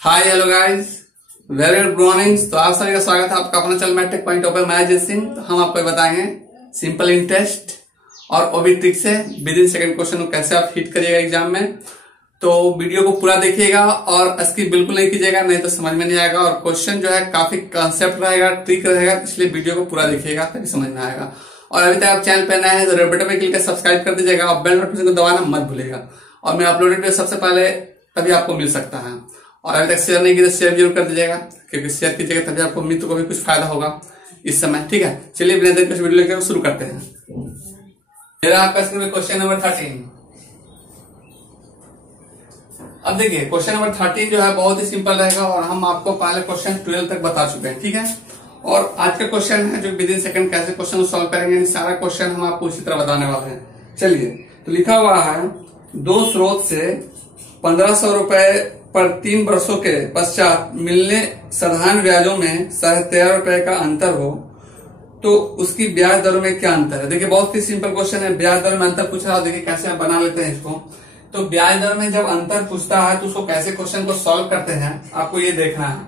Hi hello guys, very good morning. तो आप सभी का स्वागत है आपका अपना चैनल मैट्रिक पॉइंट ओपन। मैं अजय सिंह। तो हम आपको बताएंगे सिंपल इंटरेस्ट और ओबी ट्रिक से विद इन सेकंड क्वेश्चन को कैसे आप हिट करिएगा एग्जाम में। तो वीडियो को पूरा देखिएगा और स्किप बिल्कुल नहीं कीजिएगा, नहीं तो समझ में नहीं आएगा। और क्वेश्चन जो है काफी कंसेप्ट रहेगा, ट्रिक रहेगा, इसलिए वीडियो को पूरा देखिएगा तभी समझ में आएगा। और अभी तक आप चैनल पर नए हैं तो रेड बटन पे क्लिक कर सब्सक्राइब कर दीजिएगा और बेल नोटिफिकेशन को दबाना मत भूलिएगा। और मैं अपलोडेड वीडियो सबसे पहले तभी आपको मिल सकता है। और अभी तक शेयर नहीं किया तो शेयर जरूर कर दीजिएगा, क्योंकि शेयर कीजिएगा तभी आपको मित्र को भी कुछ फायदा होगा इस समय। ठीक है, चलिए बिना देर के वीडियो लेकर शुरू करते हैं। मेरा आपका स्क्रीन में क्वेश्चन नंबर 13। अब देखिए क्वेश्चन नंबर 13 जो है बहुत ही सिंपल रहेगा और हम आपको पहले क्वेश्चन 12 तक बता चुके हैं। ठीक है, और आज का क्वेश्चन है जो विद इन सेकंड कैसे क्वेश्चन को सॉल्व करेंगे, सारा क्वेश्चन हम आपको इसी तरह बताने वाले हैं। चलिए, तो लिखा हुआ है दो स्रोत से 1500 रुपए पर 3 वर्षों के पश्चात मिलने साधारण ब्याजों में 13.5 रुपए का अंतर हो तो उसकी ब्याज दरों में क्या अंतर है। देखिए बहुत ही सिंपल क्वेश्चन है, ब्याज दर में अंतर पूछ रहा है। देखिए कैसे आप बना लेते हैं इसको। तो ब्याज दर में जब अंतर पूछता है तो उसको कैसे क्वेश्चन को सॉल्व करते हैं आपको ये देखना है।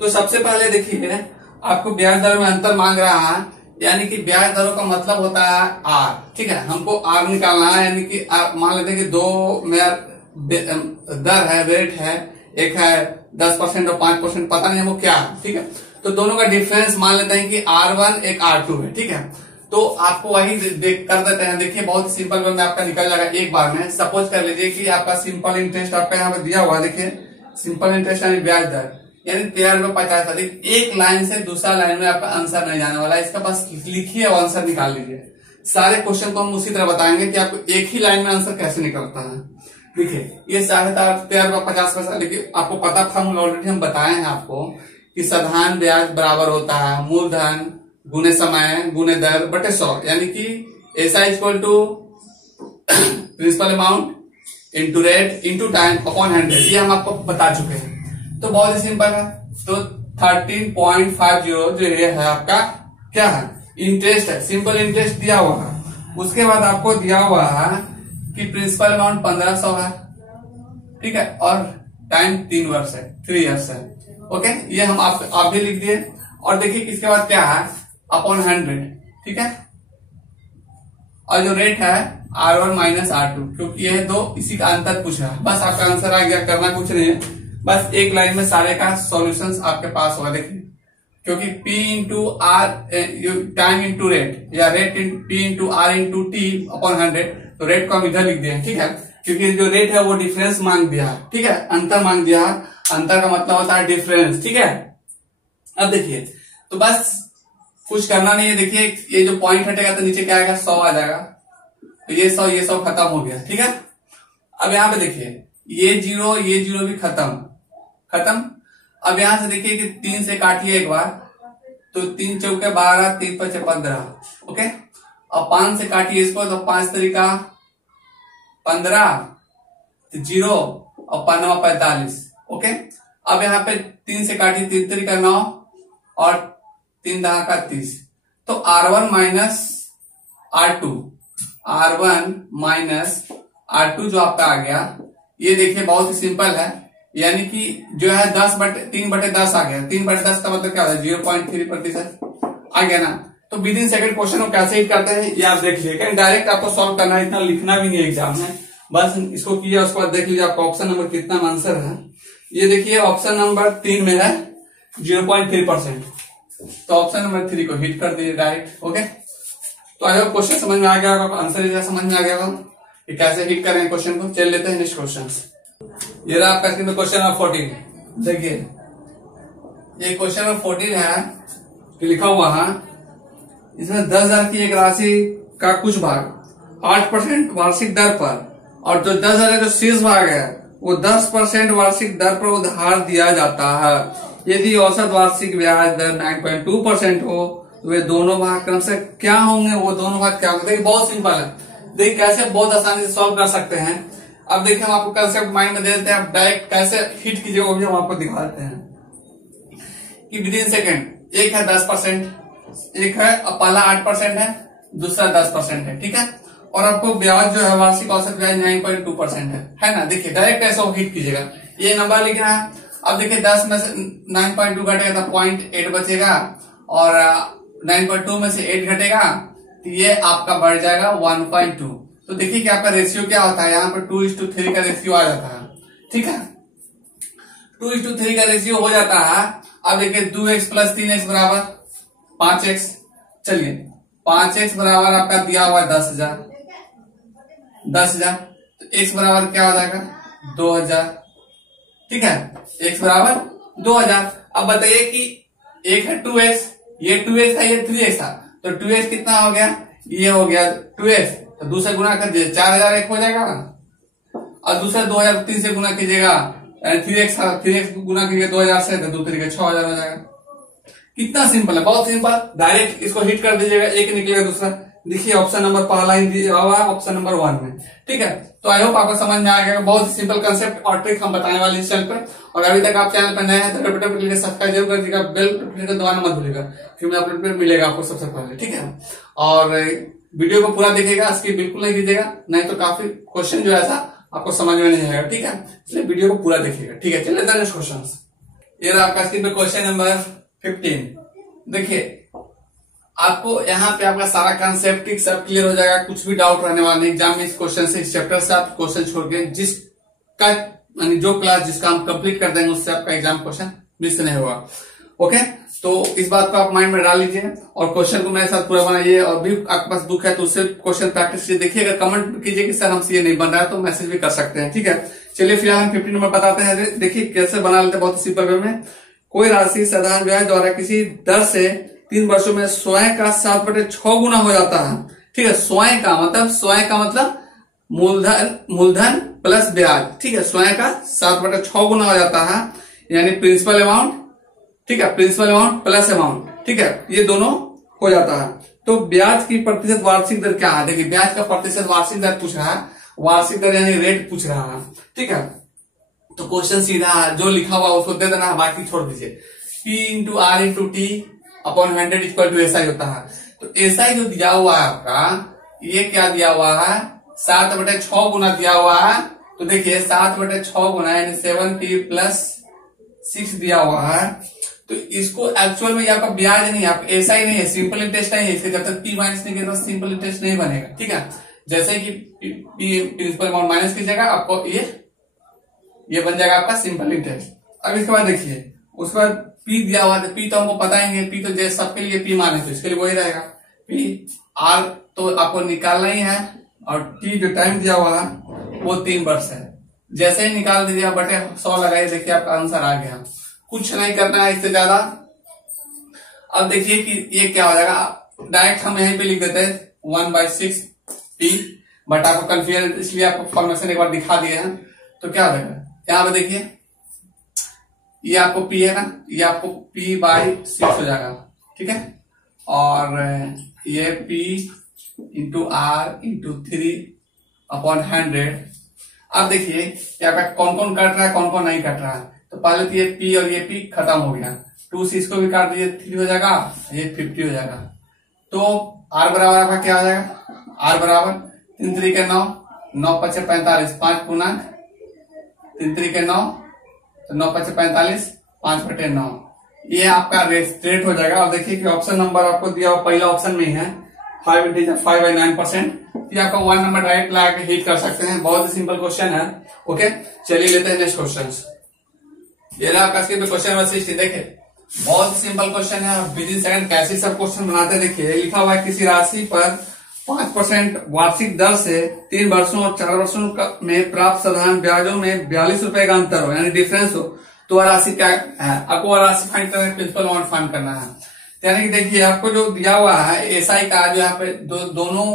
तो सबसे पहले देखिए आपको ब्याज दर में अंतर मांग रहा है, यानी कि ब्याज दरों का मतलब होता है आर। ठीक है, हमको आर निकालना है, यानी कि मान लेते हैं कि दो मेरा दर है, रेट है, एक है 10% और 5%, पता नहीं है वो क्या है। ठीक है, तो दोनों का डिफरेंस मान लेते हैं कि R1 एक R2 है। ठीक है, तो आपको वही देख कर देते हैं। देखिए बहुत सिंपल वे में आपका निकल जाएगा एक बार में। सपोज कर लीजिए कि आपका सिंपल इंटरेस्ट आपका यहाँ पे दिया हुआ, देखिए सिंपल इंटरेस्ट यानी ब्याज दर यानी 13.50 रुपए। एक लाइन से दूसरा लाइन में आपका आंसर नहीं जाने वाला है, इसका बस लिखिए और आंसर निकाल लीजिए। सारे क्वेश्चन को हम उसी तरह बताएंगे कि आपको एक ही लाइन में आंसर कैसे निकलता है। देखिए ये 13.50, लेकिन आपको पता था, ऑलरेडी हम बताए हैं आपको कि साधारण ब्याज बराबर होता है मूलधन गुने समय गुने दर बटे 100, यानी कि ऐसा equal to principal amount into rate into time upon 100। ये हम आपको बता चुके हैं। तो बहुत ही सिंपल है। तो 13.50 जो ये है आपका क्या है, इंटरेस्ट है, सिंपल इंटरेस्ट दिया हुआ है। उसके बाद आपको दिया हुआ है कि प्रिंसिपल अमाउंट 1500 है। ठीक है, और टाइम 3 वर्ष है, 3 इयर्स है। ओके, ये हम आप भी लिख दिए। और देखिए इसके बाद क्या है, अपॉन 100। ठीक है, और जो रेट है R1 माइनस R2, क्योंकि ये दो इसी का अंतर पूछ रहा है। बस आपका आंसर आ गया, करना कुछ नहीं है, बस एक लाइन में सारे का सॉल्यूशंस आपके पास होगा। देखिए क्योंकि P into R time into rate या rate P into R into T upon 100, तो रेट को हम इधर लिख दिए। ठीक है, क्योंकि जो रेट है वो डिफरेंस मांग दिया है। ठीक है, अंतर मांग दिया है, अंतर का मतलब होता है डिफरेंस। ठीक है, अब देखिए तो बस कुछ करना नहीं है। देखिए ये जो पॉइंट हटेगा तो नीचे क्या आएगा, 100 आ जाएगा। तो ये 100 खत्म हो गया। ठीक है, अब यहाँ पे देखिए ये जीरो भी खत्म। अब यहां से देखिए कि 3 से काटिए एक बार, तो 3 चौके 12, 3 5 15। ओके, अब 5 से काटिए इसको, तो 5 तरीका 15, तो 0 और 5 45। ओके, अब यहाँ पे 3 से काटिए, 3 तरीका 9 और 3 दहा का 30। तो R1 माइनस R2 जो आपका आ गया, ये देखिए बहुत ही सिंपल है, यानी कि जो है 3/10 आ गया। 3/10 का मतलब क्या होता है, 0.3% आ गया ना। तो विद इन सेकंड क्वेश्चन को कैसे हिट करते हैं ये आप देख लीजिए। डायरेक्ट आपको सॉल्व करना है, इतना लिखना भी नहीं है एग्जाम में, बस इसको किया उसके बाद देख लीजिए आपका ऑप्शन नंबर कितना आंसर है। ये देखिए ऑप्शन नंबर 3 में है 0.3%, तो ऑप्शन नंबर 3 को हिट कर दिए डायरेक्ट। ओके, तो अगर क्वेश्चन समझ में आ गया होगा, आंसर समझ में आ गया होगा कि कैसे हिट करें क्वेश्चन को। चल लेते हैं नेक्स्ट क्वेश्चन। ये रहा आपका क्वेश्चन नंबर 14। देखिए ये क्वेश्चन नंबर 14 है कि लिखा हुआ है इसमें 10,000 की एक राशि का कुछ भाग 8% वार्षिक दर पर, और जो 10,000 का जो शेष भाग है वो 10% वार्षिक दर पर उधार दिया जाता है। यदि औसत वार्षिक ब्याज दर 9.2% हो तो वे दोनों भाग क्रम से क्या होंगे, वो दोनों भाग क्या होंगे। देखिए बहुत सिंपल है, देखिए कैसे बहुत आसानी से सॉल्व कर सकते हैं। अब देखिए हम आपको कंसेप्ट माइंड में दे देते हैं, आप डायरेक्ट कैसे हिट कीजिएगा वो भी हम आपको दिखा देते हैं कि विद इन सेकेंड एक है 10%, एक है पहला 8% है, दूसरा 10% है। ठीक है, और आपको ब्याज जो है वार्षिक औसत ब्याज 9.2% है ना। देखिए डायरेक्ट ऐसा हिट कीजिएगा, ये नंबर लिखना है। अब देखिए 10 में से 9.2 घटेगा तो 0.8 बचेगा, और 9.2 में से 8 घटेगा तो ये आपका बढ़ जाएगा 1.2। तो देखिए कि आपका रेशियो क्या होता है, यहाँ पर 2:3 का रेशियो आ जाता है। ठीक है, 2:3 का रेशियो हो जाता है। अब देखिए 2x प्लस 3x बराबर 5x। चलिए 5x बराबर आपका दिया हुआ 10,000। तो x बराबर क्या हो जाएगा 2,000। ठीक है, x बराबर 2,000। अब बताइए कि एक है 2x, ये 2x था, ये 3x था, तो 2x कितना हो गया, ये हो गया 2x, तो दूसरे गुना कर दीजिए 4,000 एक हो जाएगा, और दूसरा 2,000 3 से गुना कीजिएगा, 3x गुना कीजिएगा 2,000 से, तो 2 तरीके 6,000 हो जाएगा। कितना सिंपल है, बहुत सिंपल। डायरेक्ट इसको हिट कर दीजिएगा, एक निकलेगा दूसरा। देखिए ऑप्शन नंबर पहला ही दिया हुआ है ऑप्शन नंबर 1 में। ठीक है, तो आई होप आपको समझ में आ गया। बहुत सिंपल कंसेप्ट और ट्रिक हम बताने वाले इस चैनल पर। और अभी तक आप चैनल पर नए हैं तो बटन पर सब्सक्राइब जरूर कर दीजिएगा, बेल बटन दबाना मत भूलिएगा, फिर मैं अपलोड मिलेगा आपको सबसे पहले। ठीक है, और वीडियो को पूरा देखिएगा, स्किप बिल्कुल नहीं कीजिएगा, नहीं तो काफी क्वेश्चन जो है ऐसा आपको समझ में नहीं आएगा। ठीक है, इसलिए वीडियो को पूरा देखिएगा। ठीक है, चलिए नेक्स्ट क्वेश्चन। ये रहा आपका स्क्रीन पे क्वेश्चन नंबर 15। देखिए आपको यहाँ पे आपका सारा कॉन्सेप्ट सब क्लियर हो जाएगा, कुछ भी डाउट रहने वाला नहीं एग्जाम में इस क्वेश्चन से। इस चैप्टर से आप क्वेश्चन छोड़ के जिसका यानी जो क्लास जिसका हम कंप्लीट कर देंगे उससे आपका एग्जाम क्वेश्चन मिस नहीं होगा। ओके, तो इस बात को आप माइंड में डाल लीजिए और क्वेश्चन को मेरे साथ पूरा बनाइए। और भी आपके पास दुख है तो उससे क्वेश्चन प्रैक्टिस कीजिए। देखिए अगर कमेंट कीजिए कि सर हमसे ये नहीं बन रहा है तो मैसेज भी कर सकते हैं। ठीक है, चलिए फिलहाल हम 15 नंबर बताते हैं। देखिए कैसे बना लेते हैं, बहुत सिंपल वे में। कोई राशि साधारण ब्याज द्वारा किसी दर से 3 वर्षों में स्वयं का 7/6 गुना हो जाता है। ठीक है, स्वयं का मतलब मूलधन प्लस ब्याज। ठीक है, स्वयं का 7/6 गुना हो जाता है, यानी प्रिंसिपल अमाउंट। ठीक है, प्रिंसिपल अमाउंट प्लस अमाउंट। ठीक है, ये दोनों हो जाता है। तो ब्याज की प्रतिशत वार्षिक दर क्या है, देखिए ब्याज का प्रतिशत वार्षिक दर पूछ रहा है, वार्षिक दर यानी रेट पूछ रहा है। ठीक है, तो क्वेश्चन सीधा जो लिखा हुआ उसको दे देना, बाकी छोड़ दीजिए। P into R into T upon 100 equal to SI होता है। तो SI जो दिया हुआ है आपका, ये क्या दिया हुआ है 7/6 गुना दिया हुआ है। तो देखिए 7/6 गुना यानी 7P प्लस 6 दिया हुआ है। तो इसको एक्चुअल में आपका ब्याज नहीं है, आपका SI नहीं है, सिंपल इंटरेस्ट नहीं है। इसके जब तक P माइनस नहीं करेगा सिंपल इंटरेस्ट नहीं बनेगा। ठीक है, जैसे कि प्रिंसिपल अमाउंट माइनस कीजिएगा आपको ये बन जाएगा आपका सिंपल इंटरेस्ट। अब इसके बाद देखिए उसके बाद P दिया हुआ है, P तो हमको पता ही नहीं, P तो जैसे सबके लिए P माने तो इसके लिए वही रहेगा P। R तो आपको निकालना ही है, और T जो टाइम दिया हुआ है वो 3 वर्ष है। जैसे ही निकाल दीजिए बटे 100 लगाइए, देखिए आपका आंसर आ गया। कुछ नहीं करना है इससे ज्यादा। अब देखिए कि ये क्या हो जाएगा, डायरेक्ट हम यहीं पे लिख देते हैं 1/6P, बट आपको कंफ्यूजन इसलिए आपको फॉर्मेशन एक बार दिखा दिए हैं। तो क्या हो जाएगा, यहाँ पे देखिए ये आपको P है ना, ये आपको P/6 हो जाएगा। ठीक है, और ये P इंटू आर इंटू 3/100। अब देखिए यहाँ पे कौन कौन कट रहा है कौन कौन नहीं कट रहा है। तो पहले तो ये P और ये P खत्म हो गया, 2 से इसको भी काट दीजिए 3 हो जाएगा, ये 50 हो जाएगा। तो R बराबर आपका क्या हो जाएगा, R बराबर 3 3 9, 9 5 45, 5 पूर्णांक 3 3 9, तो 9 5 45, 5/9 ये आपका रेट हो जाएगा। और देखिए कि ऑप्शन नंबर आपको दिया हुआ पहला ऑप्शन में ही है 5/9%। ये आपका 1 नंबर डायरेक्ट ला के हिट कर सकते हैं। बहुत ही सिंपल क्वेश्चन है। ओके, चलिए लेते हैं नेक्स्ट क्वेश्चन। ये रहा आपका क्वेश्चन नंबर 60। देखिए बहुत सिंपल क्वेश्चन है, और विद इन सेकंड कैसे सब क्वेश्चन बनाते हैं। देखिए लिखा हुआ है किसी राशि पर 5% वार्षिक दर से 3 वर्षों और 4 वर्षों में प्राप्त साधारण ब्याजों में 42 रुपए का अंतर हो, यानी डिफरेंस हो, तो वह राशि क्या है, आपको वह राशि फाइंड करना है, प्रिंसिपल अमाउंट फाइंड करना है। यानी कि देखिए आपको जो दिया हुआ है SI का, जो यहाँ पे दोनों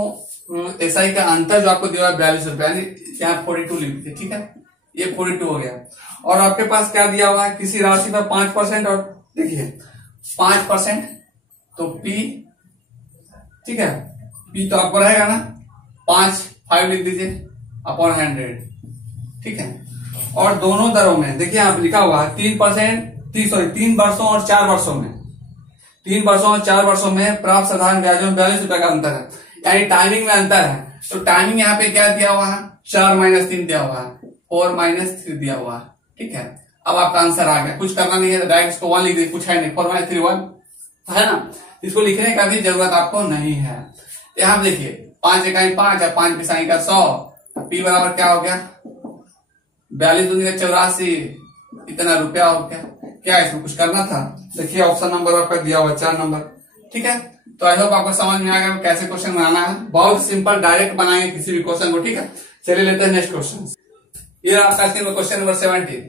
SI का अंतर जो आपको दिया हुआ है 42 रुपए, यानी यहाँ 42 लिख दीजिए। ठीक है, ये 42 हो गया। और आपके पास क्या दिया हुआ है, किसी राशि पर 5%, और देखिए 5% तो P, ठीक है, P तो आपको रहेगा ना 5 लिख दीजिए अपॉन 100। ठीक है, और दोनों दरों में देखिए यहाँ पे लिखा हुआ है 3 वर्षों और 4 वर्षों में, 3 वर्षों और 4 वर्षों में प्राप्त साधारण ब्याजों में 42 रुपए का अंतर है, यानी टाइमिंग में अंतर है। तो टाइमिंग यहाँ पे क्या दिया हुआ है, 4 - 3 दिया हुआ है, 4 - 3 दिया हुआ है। ठीक है, अब आपका आंसर आ गया, कुछ करना नहीं है, डायरेक्ट इसको 1 लिख दीजिए, कुछ है नहीं, 4 - 3 1 है ना, इसको लिखने का भी जरूरत आपको नहीं है। यहाँ देखिए 5 इकाई 5 है, 5 पिसाई का 100, पी बराबर क्या हो गया 42 दूनी 84, इतना रुपया हो गया। क्या इसमें कुछ करना था? देखिए ऑप्शन नंबर आपका दिया हुआ 4 नंबर, ठीक है। तो आई होप आपको समझ में आ गया कैसे क्वेश्चन बनाना है, बहुत सिंपल, डायरेक्ट बनाएंगे किसी भी क्वेश्चन को, ठीक है। चलिए लेते हैं नेक्स्ट क्वेश्चन। ये आपका क्वेश्चन नंबर 17।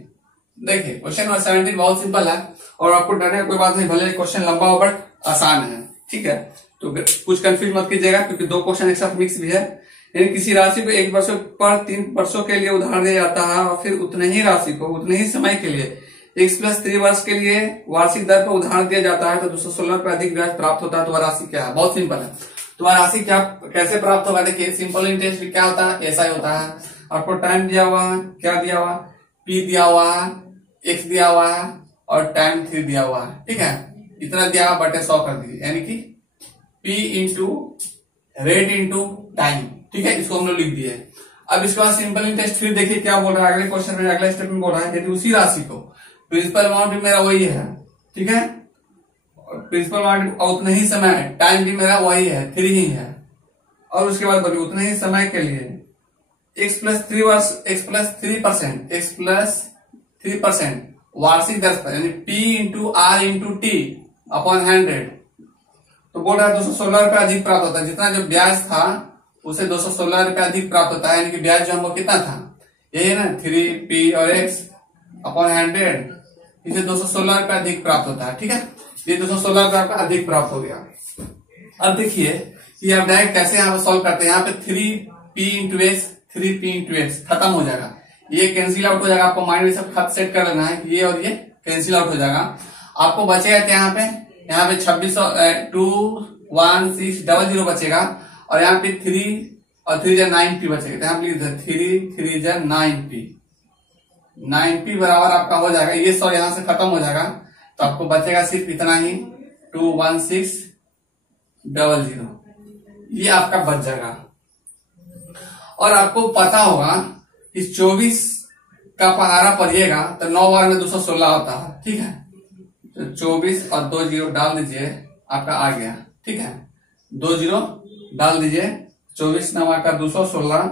देखिए क्वेश्चन नंबर 17 बहुत सिंपल है और आपको डरने की कोई बात नहीं, भले क्वेश्चन लंबा हो बट आसान है, ठीक है। तो कुछ कंफ्यूज मत कीजिएगा क्योंकि 2 क्वेश्चन एक साथ मिक्स भी है। यानी किसी राशि को 1 वर्ष पर 3 वर्षों के लिए उधार दिया जाता है और फिर उतने ही राशि को उतने ही समय के लिए x + 3 वर्ष के लिए वार्षिक दर पर उधार दिया जाता है तो 216 पर अधिक ब्याज प्राप्त होता है। तो वह राशि क्या है? बहुत सिंपल है। तो वह राशि क्या कैसे प्राप्त होगा? देखिए सिंपल इंटरेस्ट क्या होता है, ऐसा ही होता है। आपको टाइम दिया हुआ है, क्या दिया हुआ, p दिया हुआ है, x दिया हुआ है और टाइम 3 दिया हुआ है, ठीक है। इतना दिया हुआ बटे 100 कर दीजिए, यानी कि p into rate into time, ठीक है। इसको हम लोग लिख दिए। अब इसके बाद सिंपल इंटरेस्ट फिर देखिए क्या बोल रहा है अगले क्वेश्चन में, अगले स्टेप में बोल रहा है यदि उसी राशि को प्रिंसिपल अमाउंट भी मेरा वही है, ठीक है, और प्रिंसिपल अमाउंट उतने ही समय, टाइम भी मेरा वही है 3 ही है, और उसके बाद बोलिए उतने ही समय के लिए x + 3 वर्ष x + 3% वार्षिक दर पर, यानी p into r into T upon 100। तो बोल रहा है 216 रुपया अधिक प्राप्त होता है, जितना जो ब्याज था उसे 216 रुपया अधिक प्राप्त होता है, यानी कि ब्याज जो हमको कितना था, यही है ना 3p और x अपॉन 100, इसे 216 रुपया अधिक प्राप्त होता है, ठीक है। ये 216 रुपया आपका अधिक प्राप्त हो गया। अब देखिए कि आप डायरेक्ट कैसे यहाँ पे सॉल्व करते हैं, यहाँ पे 3p into x 3p into x खत्म हो जाएगा, ये कैंसिल आउट हो जाएगा। आपको माइंड में सब खत सेट कर लेना है कि ये और ये कैंसिल आउट हो जाएगा। आपको बचेगा क्या यहाँ पे 2600 बचेगा और यहाँ पे 3 और 3 जा 9p बचेगा। तो यहाँ पे लिख दे 3 जा 9p बराबर आपका हो जाएगा, ये 100 यहाँ से खत्म हो जाएगा। तो आपको बचेगा सिर्फ इतना ही 21600, ये आपका बच जाएगा। और आपको पता होगा कि 24 का पहाड़ा पड़िएगा तो 9 बार में 216 होता है, ठीक है। तो 24 और 2 0 डाल दीजिए, आपका आ गया, ठीक है। 2 0 डाल दीजिए, 24 नंबर का 216।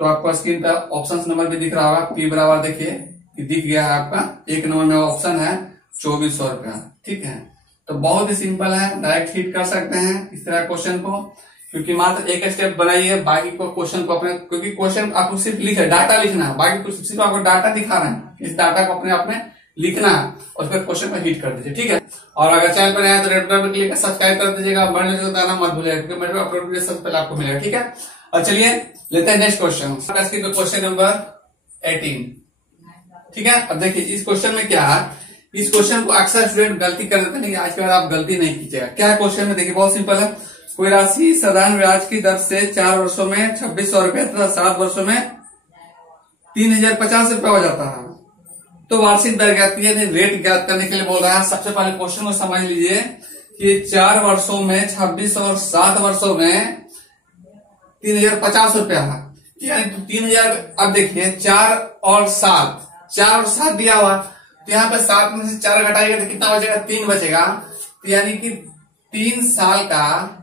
तो आपको स्क्रीन पर ऑप्शन नंबर भी दिख रहा होगा, पी बराबर देखिए कि दिख गया है आपका, 1 नंबर में ऑप्शन है 2400 रुपया, ठीक है। तो बहुत ही सिंपल है, डायरेक्ट हिट कर सकते हैं इस तरह क्वेश्चन को, क्योंकि मात्र एक स्टेप बनाइए, बाकी को क्वेश्चन को अपने, क्योंकि क्वेश्चन आपको सिर्फ डाटा लिखना है, बाकी कुछ सिर्फ आपको डाटा दिखा रहे हैं, इस डाटा को अपने आप में लिखना है और फिर क्वेश्चन को हिट कर दीजिए, ठीक है। और अगर चैनल पर आए तो रेड बटन पर क्लिक कर सब्सक्राइब कर दीजिएगा, बढ़ने को बताना मत भूलिएगा क्योंकि मेरे अपलोड वीडियो सबसे पहले आपको मिलेगा, ठीक है। और चलिए लेते हैं नेक्स्ट क्वेश्चन, क्वेश्चन नंबर 18, ठीक है। अब देखिए इस क्वेश्चन में क्या है, इस क्वेश्चन को अक्सर स्टूडेंट गलती कर देते हैं, आज के बाद आप गलती नहीं कीजिएगा। क्या है क्वेश्चन में, देखिए बहुत सिंपल है। कोई राशि साधारण ब्याज की दर से 4 वर्षों में 2600 रुपए तथा 7 वर्षों में 3050 रुपए हो जाता है, तो वार्षिक दर ज्ञात कीजिए, रेट ज्ञात करने के लिए बोल रहा है। सबसे पहले क्वेश्चन को समझ लीजिए कि 4 वर्षों में 26 और 7 वर्षों में 3050 रुपया है, यानी तो 3000। अब देखिए 4 और 7 दिया हुआ, तो यहाँ पे 7 में से 4 घटाइएगा तो कितना बचेगा, 3 बचेगा। तो यानी कि 3 साल का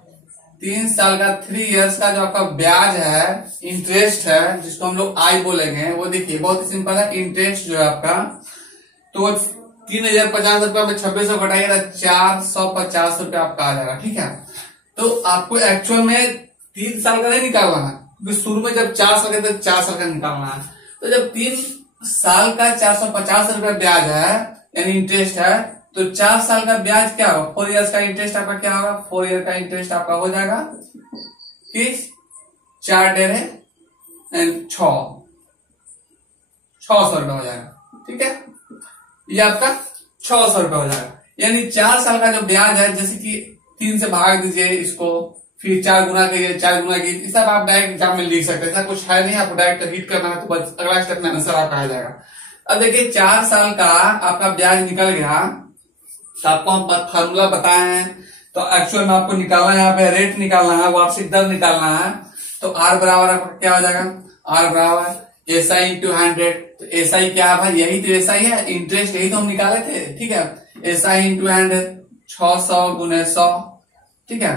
3 इयर्स का जो आपका ब्याज है, इंटरेस्ट है, जिसको हम लोग आई बोलेंगे, वो देखिए बहुत ही सिंपल है। इंटरेस्ट जो है आपका, तो 3050 रुपया में 2600 घटाइएगा 450 रुपया आपका आ जाएगा, ठीक है। तो आपको एक्चुअल में 3 साल का नहीं निकालना है, क्योंकि शुरू में जब 4 साल का 4 साल का निकालना है। तो जब 3 साल का 450 रुपया ब्याज है यानी इंटरेस्ट है, तो 4 साल का ब्याज क्या होगा, 4 इयर्स का इंटरेस्ट आपका क्या होगा, 4 ईयर का इंटरेस्ट आपका हो जाएगा कि 4 डेढ़ 600 रुपया हो जाएगा, ठीक है। ये आपका 600 रुपया हो जाएगा, यानी 4 साल का जो ब्याज है, जैसे कि 3 से भाग दीजिए इसको, फिर 4 गुना कीजिए, 4 गुना कीजिए, सब आप डायरेक्ट एग्जाम में लिख सकते हैं, ऐसा कुछ है नहीं। आपको डायरेक्ट हिट करना है तो बस अगला स्टेप में आंसर आपका आ जाएगा। अब देखिए 4 साल का आपका ब्याज निकल गया, तो आपको हम फार्मूला बताए हैं, तो एक्चुअल में आपको निकालना है, यहाँ पे रेट निकालना है, वार्षिक दर निकालना है। तो आर बराबर आपका क्या हो जाएगा, आर बराबर SI इंटू 100, तो एसआई क्या है भाई, यही तो एसआई है, इंटरेस्ट यही तो हम निकाले थे, ठीक है। एसआई इंटू एंड 600 गुने 100, ठीक है,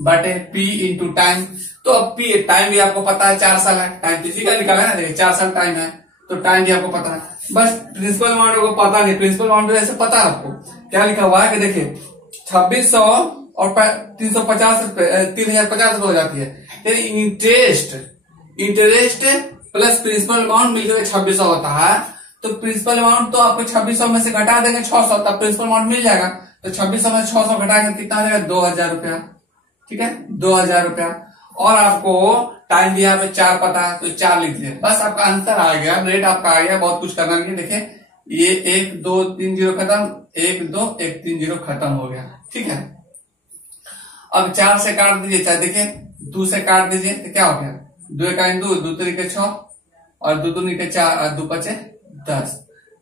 बटे पी इंटू टाइम। तो अब पी टाइम भी आपको पता है 4 साल है, टाइम किसी का निकाला है ना, देखिए 4 साल टाइम है, तो टाइम भी आपको पता है, बस प्रिंसिपल अमाउंट को पता नहीं। प्रिंसिपल अमाउंट ऐसे पता है आपको क्या लिखा हुआ है कि देखिए 2600 और 350 रुपए 3050 रुपए हो जाती है। इंटरेस्ट प्लस प्रिंसिपल अमाउंट मिलकर 2600 होता है। तो प्रिंसिपल अमाउंट तो आपको 2600 में से घटा देंगे 600, तब प्रिंसिपल अमाउंट मिल जाएगा। तो 2600 में 600 घटाएंगे कितना आ जाएगा, 2000 रुपया, ठीक है, 2000 रुपया। और आपको टाइम दिया पे 4 पता है, तो 4 लिख दिए, बस आपका आंसर आ गया, रेट आपका आ गया, बहुत कुछ करना नहीं। देखिए ये 1 2 3 0 खत्म, 1 2 1 3 0 खत्म हो गया, ठीक है। अब 4 से काट दीजिए, चाहे देखिए 2 से काट दीजिए तो क्या हो गया, 2 1 2 2 3 6 और 2 2 4 और 2 5 10,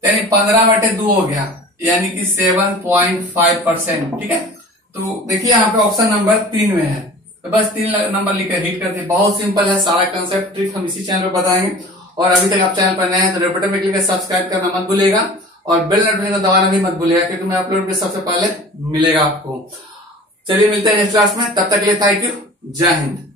यानी 15/2 हो गया, यानी कि 7.5%, ठीक है। तो देखिए यहाँ पे ऑप्शन नंबर 3 में है, तो बस 3 नंबर लिखकर हिट करते, बहुत सिंपल है, सारा कंसेप्ट ट्रिक हम इसी चैनल पर बताएंगे। और अभी तक आप चैनल पर नए हैं तो रेड बटन पे क्लिक करके सब्सक्राइब करना मत भूलिएगा और बेल नोटिफिकेशन दबाना भी मत भूलिएगा, क्योंकि मैं अपलोड भी सबसे पहले मिलेगा आपको। चलिए मिलते हैं नेक्स्ट क्लास में, तब तक के लिए थैंक यू, जय हिंद।